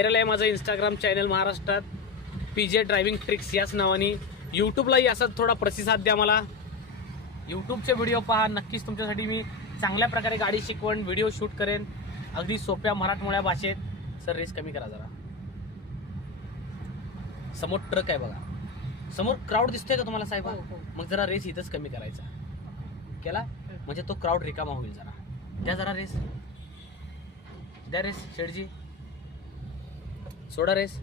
Viral आहे माझं Instagram channel महाराष्ट्रात. पी जे ड्रायव्हिंग ट्रिक्स याच नावाने. यूट्यूबलाही असाच थोडा प्रतिसाद द्या मला. यूट्यूबचे व्हिडिओ पहा नक्कीच तुमच्यासाठी मी चांगल्या प्रकारे गाडी शिकवण व्हिडिओ शूट करेन. अगदी सोप्या मराठमोळ्या भाषेत. सर रेस कमी करा जरा. समोर ट्रक आहे बघा. समोर क्राऊड दिसतोय का तुम्हाला साहेब? हो, हो. मग जरा रेस इथंच कमी करायचा. केला? म्हणजे तो क्राऊड रिकामा होईल जरा. द्या जरा रेस द्या रेस शेडजी सोडा रेस.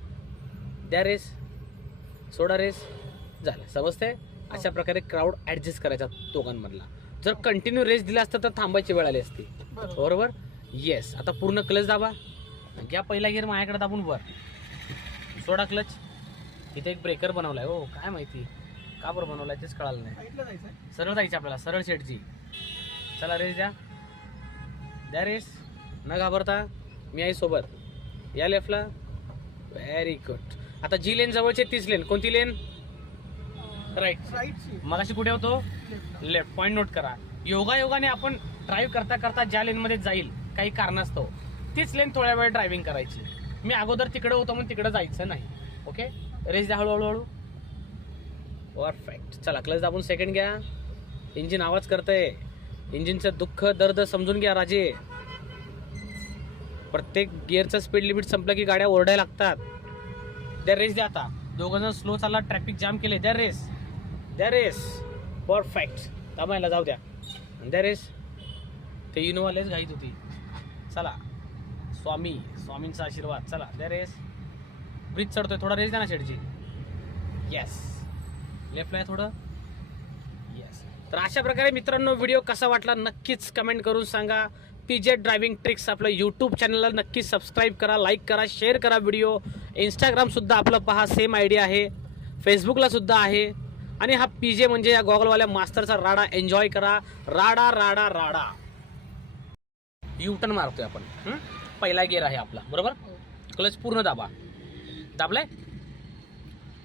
द्या रेस. सोडा रेस. झालं. समजते अशा प्रकारे क्राऊड ऍडजस्ट करायचा दोघांमधला. जर कंटिन्यू रेस दिला असता तर थांबायची वेळ आली असती. बरोबर. येस आता पूर्ण क्लच दाबा. घ्या पहिला गिअर माझ्याकडे दाबून वर. सोडा क्लच इथे एक ब्रेकर बनवलाय. हो काय माहिती? का बरं बनवलाय तेच कळालं नाही. सरळ जायचं आपल्याला. सरळ शेटची चला रेस द्या. द्या रेस न घाबरता. मी आहे सोबत. या लेफ्टला व्हेरी गुड आता जी लेन जवळची आहे तीच लेन कोणती लेन राईट राईटची मगाशी कुठे होतो? लेफ्ट पॉईंट नोट करा. योगा योगाने आपण ड्राईव्ह करता करता ज्या लेनमध्ये जाईल काही कारणास्तव तीच लेन थोड्या वेळ ड्रायव्हिंग करायची. मी अगोदर तिकडे होतो म्हणून तिकडे जायचं नाही. ओके रेस द्या हळूहळू. हळू परफेक्ट चला क्लच दाबून सेकंड घ्या. इंजिन आवाज करतंय. इंजिनचं दुःख दर्द समजून घ्या राजे. प्रत्येक गिअरचं स्पीड लिमिट संपलं की गाड्या ओरडायला लागतात. द्या रेस द्या आता. दोघं जण स्लो चालला ट्रॅफिक जाम केले. द्या रेस द्या रेस परफेक्ट थांबायला जाऊ द्या. द्या रेस ते इनोवालेच घाईत होती. चला. स्वामी. स्वामींचा आशीर्वाद. चला. द्या रेस ब्रिज चढतोय. थोडा रेस द्या ना शेडची येस लेफ्टला आहे थोडं. येस तर अशा प्रकारे मित्रांनो व्हिडिओ कसा वाटला नक्कीच कमेंट करून सांगा. पी जे ड्रायव्हिंग ट्रिक्स आपलं यूट्यूब चॅनलला नक्कीच सबस्क्राईब करा लाईक करा शेअर करा व्हिडिओ इंस्टाग्रामसुद्धा आपलं पहा सेम आय डी आहे फेसबुकला सुद्धा आहे. आणि हा पी जे म्हणजे या गॉगलवाल्या मास्टरचा राडा. एन्जॉय करा. राडा राडा राडा. यू टर्न मारतोय आपण. हं? पहिला गिअर आहे आपला. बरोबर? क्लच पूर्ण दाबा. दाबलाय?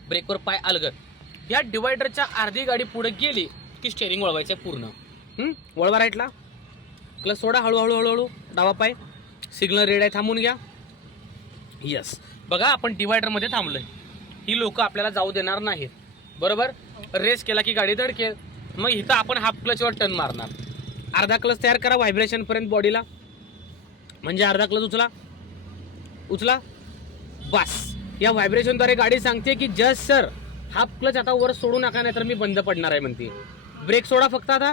ब्रेकवर पाय अलगत या डिवायडरच्या अर्धी गाडी पुढे गेली की स्टेअरिंग वळवायचं पूर्ण. हं? वळवा राईटला क्लच सोडा हळूहळू हळूहळू. डावा पाय. सिग्नल रेड आहे थांबून घ्या. यस बघा आपण डिवायडरमध्ये थांबलोय. ही लोक आपल्याला जाऊ देणार नाहीत. बरोबर? रेस केला की गाडी धडकेल मग इथं आपण हाफ क्लचवर टर्न मारणार. अर्धा क्लच तयार करा व्हायब्रेशनपर्यंत बॉडीला म्हणजे अर्धा क्लच उचला. उचला. बस. या व्हायब्रेशनद्वारे गाडी सांगते की जस्ट सर हाफ क्लच आता वर सोडू नका नाही तर मी बंद पडणार आहे म्हणते. ब्रेक सोडा फक्त आता.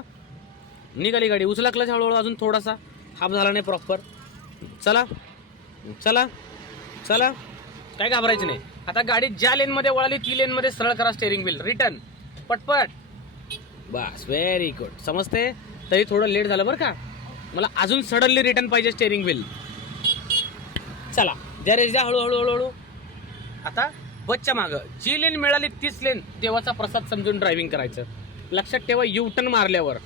निघाली गाडी. उचला क्लच हळूहळू अजून थोडासा. हाफ झाला नाही प्रॉपर चला. चला. चला. काय घाबरायचं नाही. आता गाडी ज्या लेनमध्ये वळाली ती लेनमध्ये सरळ करा स्टेअरिंग व्हील रिटर्न पटपट. बस. व्हेरी गुड समजते तरी थोडं लेट झालं बरं का? मला अजून सडनली रिटर्न पाहिजे स्टेअरिंग व्हील चला. द्या रेस द्या हळूहळू हळूहळू आता बसच्या मागं. जी लेन मिळाली तीच लेन देवाचा प्रसाद समजून ड्रायव्हिंग करायचं. लक्षात ठेवा यू टर्न मारल्यावर.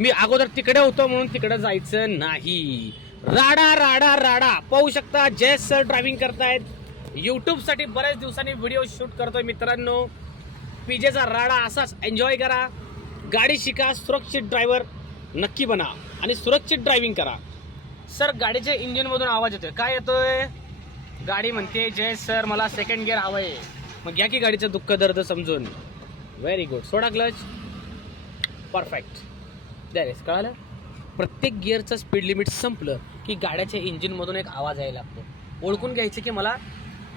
मी अगोदर तिकडे होतो म्हणून तिकडे जायचं नाही. राडा राडा राडा. पाहू शकता जय सर ड्रायव्हिंग करतायत. युट्यूबसाठी बऱ्याच दिवसांनी व्हिडिओ शूट करतोय मित्रांनो. पीजेचा राडा असाच एन्जॉय करा. गाडी शिका सुरक्षित ड्रायव्हर नक्की बना. आणि सुरक्षित ड्रायव्हिंग करा. सर गाडीच्या इंजिनमधून आवाज येतोय. काय येतोय? गाडी म्हणते जय सर मला सेकंड गिअर हवंय. मग घ्या की गाडीचं दुःख दर्द समजून. व्हेरी गुड सोडा क्लच परफेक्ट द्या रेस कळालं? प्रत्येक गिअरचं स्पीड लिमिट संपलं की गाड्याच्या इंजिनमधून एक आवाज यायला लागतो. ओळखून घ्यायचं की मला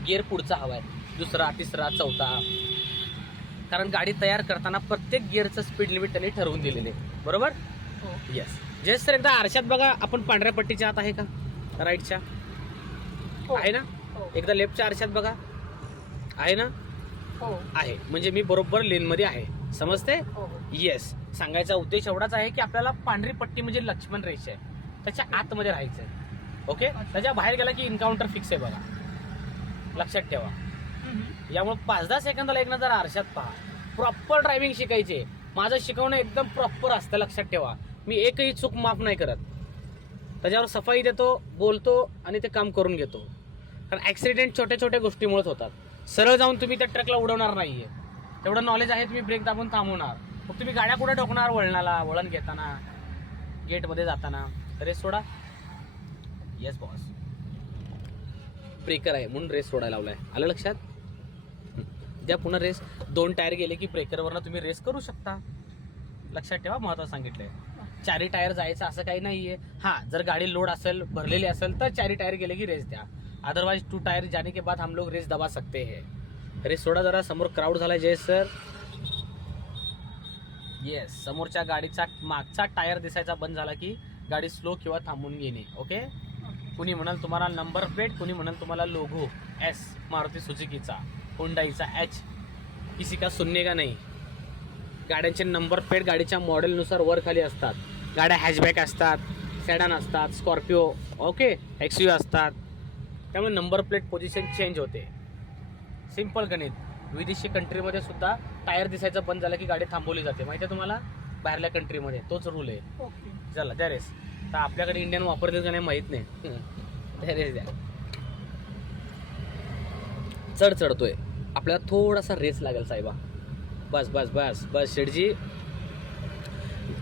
गिअर पुढचा हवा आहे. दुसरा तिसरा चौथा. कारण गाडी तयार करताना प्रत्येक गिअरचं स्पीड लिमिट त्यांनी ठरवून दिलेले आहे. बरोबर? येस जस्ट सर एकदा आरशात बघा आपण पांढऱ्या पट्टीच्या आत आहे का? राईटच्या हो. आहे ना? हो. एकदा लेफ्टच्या आरशात बघा. आहे ना? हो. आहे. म्हणजे मी बरोबर लेनमध्ये आहे. समजते? हो हो. येस सांगायचा उद्देश एवढाच आहे की आपल्याला पांढरी पट्टी म्हणजे लक्ष्मण रेषा आहे. त्याच्या आतमध्ये राहायचं आहे ओके त्याच्या बाहेर गेला की एन्काउंटर फिक्स आहे बघा. लक्षात ठेवा. यामुळे पाच दहा सेकंदाला एक नजर आरशात पहा. प्रॉपर ड्रायव्हिंग शिकायचे. माझं शिकवणं एकदम प्रॉपर असतं लक्षात ठेवा. मी एकही चूक माफ नाही करत. त्याच्यावर सफाई देतो बोलतो आणि ते काम करून घेतो. कारण ॲक्सिडेंट छोट्या छोट्या गोष्टीमुळेच होतात. सरळ जाऊन तुम्ही त्या ट्रकला उडवणार नाहीये. तेवढं नॉलेज आहे तुम्ही ब्रेक दाबून थांबवणार. मग तुम्ही गाड्या कुठे ठोकणार वळणाला वळण घेताना? गेटमध्ये जाताना? रेस सोडा. येस बॉस ब्रेकर आहे म्हणून रेस सोडायला लावलाय. आलं लक्षात? ज्या द्या पुन्हा रेस दोन टायर गेले की ब्रेकरवरनं तुम्ही रेस करू शकता. लक्षात ठेवा महत्वाचं सांगितलंय. चारी टायर जायचं असं काही नाहीये. हा जर गाडी लोड असेल भरलेली असेल तर चारी टायर गेले की रेस द्या. अदरवाइज टू टायर जाने के बाद हम लोग रेस दबा सकते हैं. अरे सोडा जरा समोर क्राऊड झालाय जय सर. येस समोरच्या गाडीचा मागचा टायर दिसायचा बंद झाला की गाडी स्लो किंवा थांबून घेणे ओके कुणी म्हणाल तुम्हाला नंबर प्लेट कुणी म्हणाल तुम्हाला लोगो एस मारुती सुझुकीचा हुंडाईचा एच किसी का सुनने का नाही. गाड्यांचे नंबर प्लेट गाडीच्या मॉडेलनुसार वर खाली असतात. गाड्या हॅचबॅक असतात सॅडन असतात स्कॉर्पिओ ओके एक्स यू असतात. त्यामुळे नंबर प्लेट पोझिशन चेंज होते. सिंपल गणित. विदेशी कंट्रीमध्ये सुद्धा टायर दिसायचं बंद झालं की गाडी थांबवली जाते. माहिती आहे तुम्हाला? बाहेरल्या कंट्रीमध्ये तोच रूल आहे. चला द्या रेस तर आपल्याकडे इंडियन वापरतील का नाही माहीत नाही. द्या रेस द्या चढ चढतोय. आपल्याला थोडासा रेस लागेल साहेबा. बस बस बस बस शेठजी.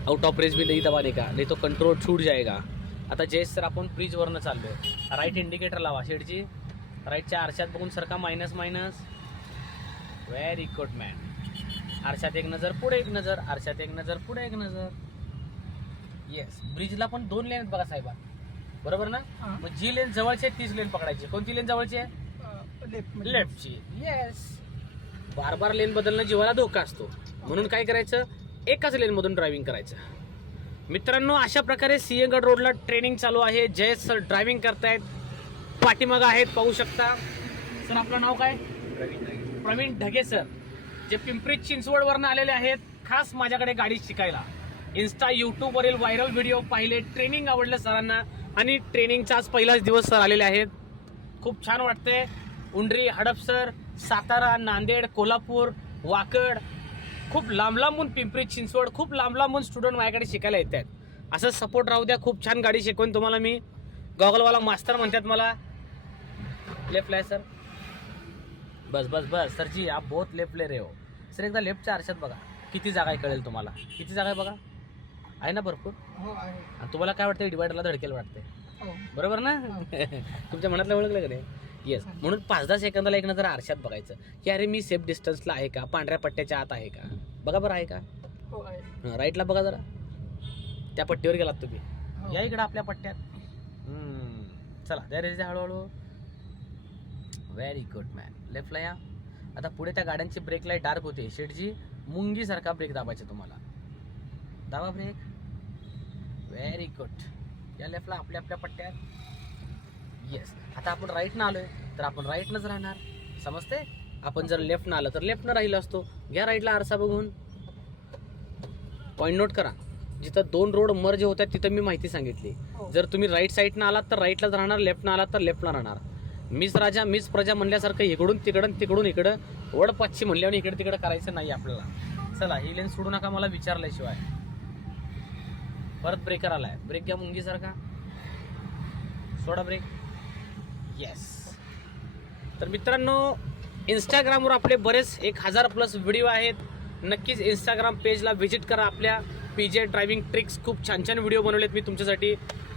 आउट ऑफ रेस भी नहीं दबाने का? नहीं तो कंट्रोल छूट जाएगा आता जयेश सर आपण ब्रिजवरनं चाललोय. राईट इंडिकेटर लावा शेठजी. राईटच्या आरशात बघून सरका minus minus very good man आरशात एक नजर पुढे एक नजर आरशात एक नजर पुढे एक नजर. येस ब्रिजला पण दोन लेन बघा साहेबा. बरोबर ना? मग जी लेन जवळची आहे तीच लेन पकडायची. कोणती लेन जवळची आहे? लेफ्ट लेफ्टची येस बार बार लेन बदलणं जीवाला धोका असतो. म्हणून काय करायचं? एकाच लेन मधून ड्रायव्हिंग करायचं. मित्रांनो अशा प्रकारे सिंहगड रोडला ट्रेनिंग चालू आहे. जयेश सर ड्रायव्हिंग करतायत. पाठीमागं आहेत पाहू शकता. सर आपलं नाव काय? प्रवीण ढगे. सर. जे पिंपरी चिंचवड वरनं आलेले आहेत खास माझ्याकडे गाडी शिकायला. इन्स्टा युट्यूब वरील व्हायरल व्हिडिओ पाहिले ट्रेनिंग आवडलं सरांना. आणि ट्रेनिंगचा आज पहिलाच दिवस सर आलेले आहेत. खूप छान वाटतंय. उंडरी हडपसर सातारा नांदेड कोल्हापूर वाकड. खूप लांब लांबून पिंपरी चिंचवड खूप लांब लांबून स्टुडंट माझ्याकडे शिकायला येत आहेत. असं सपोर्ट राहू द्या. खूप छान गाडी शिकवून तुम्हाला मी. गॉगलवाला मास्टर म्हणतात मला. लेफ्ट आहे सर बस बस बस. सरजी आप बहुत लेफ्ट ले रहे हो. सर एकदा लेफ्टच्या आरशात बघा. किती जागा आहे कळेल तुम्हाला? किती जागा आहे बघा? आहे ना भरपूर? हो आहे. आणि तुम्हाला काय वाटतं डिवायडरला धडकेल वाटते हो. बरोबर ना? तुमच्या मनातलं ओळखलं का नाही? येस म्हणून पाच दहा सेकंदाला एक नजर आरशात बघायचं. की अरे मी सेफ डिस्टन्सला आहे का? पांढऱ्या पट्ट्याच्या आत आहे का? बघा बरं आहे का? हो आहे. हं, राईटला बघा जरा. त्या पट्टीवर गेलात तुम्ही. हो. या इकडं आपल्या पट्ट्यात. हम्म. चला द्या द्या हळूहळू व्हेरी गुड मॅन लेफ्टला या. आता पुढे त्या गाड्यांची ब्रेक लाइट डार्क होते. शेटजी मुंगीसारखा ब्रेक दाबायचा तुम्हाला. दाबा ब्रेक व्हेरी गुड या लेफ्टला आपल्या आपल्या पट्ट्यात. येस आता आपण राईटनं आलोय तर आपण राईटनंच राहणार. समजते? आपण जर लेफ्टनं आलं तर लेफ्टनं राहिलो असतो. घ्या राईटला आरसा बघून. पॉईंट नोट करा. जिथं दोन रोड मर्ज होतात तिथं मी माहिती सांगितली. हो. जर तुम्ही राईट साईडनं आलात तर राईटलाच राहणार लेफ्टनं आलात तर लेफ्टला राहणार. मिस राजा मिस प्रजा म्हणल्यासारखं इकडून तिकडून तिकडून इकडं वड म्हणल्यावर इकडे तिकडं करायचं नाही आपल्याला. चला ही लेन सोडू नका मला विचारल्याशिवाय. परत ब्रेकर आलाय ब्रेक घ्या मुंगीसारखा. सोडा ब्रेक येस तर मित्रांनो इंस्टाग्रामवर आपले बरेच एक हजार प्लस व्हिडिओ आहेत. नक्कीच इंस्टाग्राम पेजला व्हिजिट करा आपल्या. पी जे ड्रायव्हिंग ट्रिक्स खूप छान छान व्हिडिओ बनवलेत मी तुमच्यासाठी.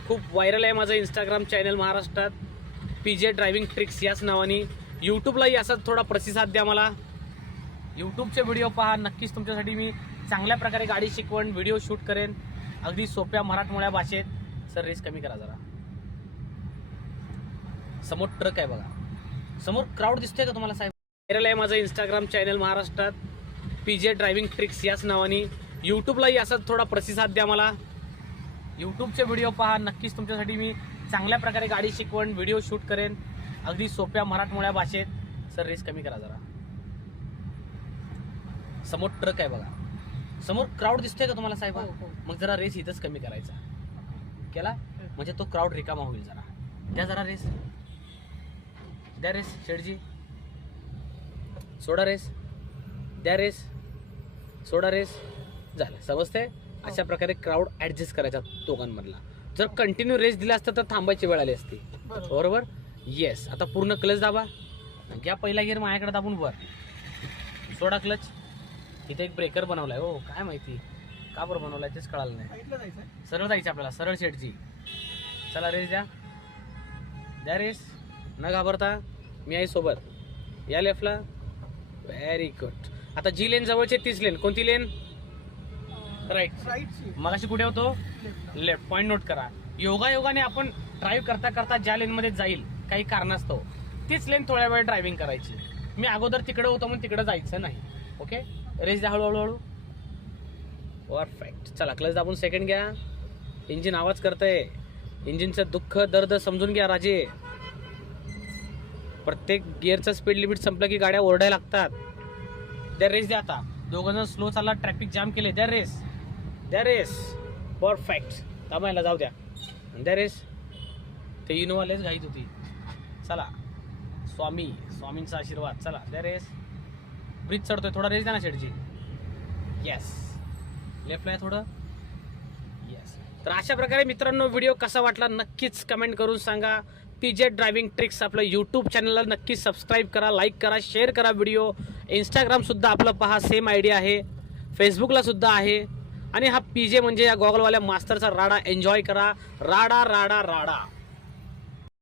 खूप व्हायरल आहे माझं इंस्टाग्राम चॅनल महाराष्ट्रात. पी जे ड्रायव्हिंग ट्रिक्स याच नावाने. यूट्यूबलाही असाच थोडा प्रतिसाद द्या मला. यूट्यूबचे व्हिडिओ पहा. नक्कीच तुमच्यासाठी मी चांगल्या प्रकारे गाडी शिकवण व्हिडिओ शूट करेन. अगदी सोप्या मराठमोळ्या भाषेत. सर रेस कमी करा जरा. समोर ट्रक आहे बघा. समोर क्राऊड दिसतोय का तुम्हाला साहेब? व्हायरल आहे माझं इंस्टाग्राम चॅनल महाराष्ट्रात. पी जे ड्रायव्हिंग ट्रिक्स याच नावाने. यूट्यूबलाही असाच थोडा प्रतिसाद द्या मला. यूट्यूबचे व्हिडिओ पहा. नक्कीच तुमच्यासाठी मी चांगल्या प्रकारे गाडी शिकवण व्हिडिओ शूट करेन. अगदी सोप्या मराठमोळ्या भाषेत. सर रेस कमी करा जरा. समोर ट्रक आहे बघा. समोर क्राऊड दिसतोय का तुम्हाला साहेब? हो, हो. मग जरा रेस इथंच कमी करायचा. केला? म्हणजे तो क्राऊड रिकामा होईल जरा. द्या जरा रेस द्या रेस शेडजी सोडा रेस द्या रेस सोडा रेस झालं. समजतंय? अशा प्रकारे क्राऊड ऍडजस्ट करायचा दोघांमधला. जर कंटिन्यू रेस दिला असता तर थांबायची वेळ आली असती. बरोबर. येस आता पूर्ण क्लच दाबा. घ्या पहिला गिअर माझ्याकडे दाबून वर. सोडा क्लच इथे एक ब्रेकर बनवलाय हो. काय माहिती? का बरं बनवलाय तेच कळालं नाही. सरळ जायचं आपल्याला. सरळ शेटची चला रेस द्या. द्या रेस न घाबरता. मी आहे सोबत. या लेफ्टला व्हेरी गुड आता जी लेन जवळची तीच लेन कोणती लेन राईट मगाशी कुठे होतो? लेफ्ट लेफ्ट पॉईंट नोट करा. योगा योगाने आपण ड्राईव्ह करता करता ज्या लेनमध्ये जाईल काही कारणास्तव तीच लेन थोड्या वेळ ड्रायव्हिंग करायची. मी अगोदर तिकडे होतो म्हणून तिकडे जायचं नाही. ओके रेस द्या हळूहळू. हळू परफेक्ट चला क्लच दाबून सेकंड घ्या. इंजिन आवाज करतंय. इंजिनचं दुःख दर्द समजून घ्या राजे. प्रत्येक गिअरचं स्पीड लिमिट संपलं की गाड्या ओरडायला लागतात. द्या रेस द्या आता. दोघं जण स्लो चालला ट्रॅफिक जाम केले द्या रेस द्या इज परफेक्ट दमायला जाऊ द्या. दॅर इज ते इनोवालेच घाईत होती. चला. स्वामी स्वामींचा आशीर्वाद. चला. द्या इज ब्रिज चढतोय. थोडा रेस द्या ना शेडची येस लेफ्टला आहे थोडं. येस तर अशा प्रकारे मित्रांनो व्हिडिओ कसा वाटला नक्कीच कमेंट करून सांगा. पी जे ड्रायव्हिंग ट्रिक्स आपलं यूट्यूब चॅनलला नक्की सबस्क्राईब करा लाईक करा शेअर करा व्हिडिओ इंस्टाग्रामसुद्धा आपलं पहा सेम आय डी आहे फेसबुकलासुद्धा आहे. आणि हा पी जे म्हणजे या गॉगलवाल्या मास्तरचा राडा. एन्जॉय करा. राडा राडा राडा.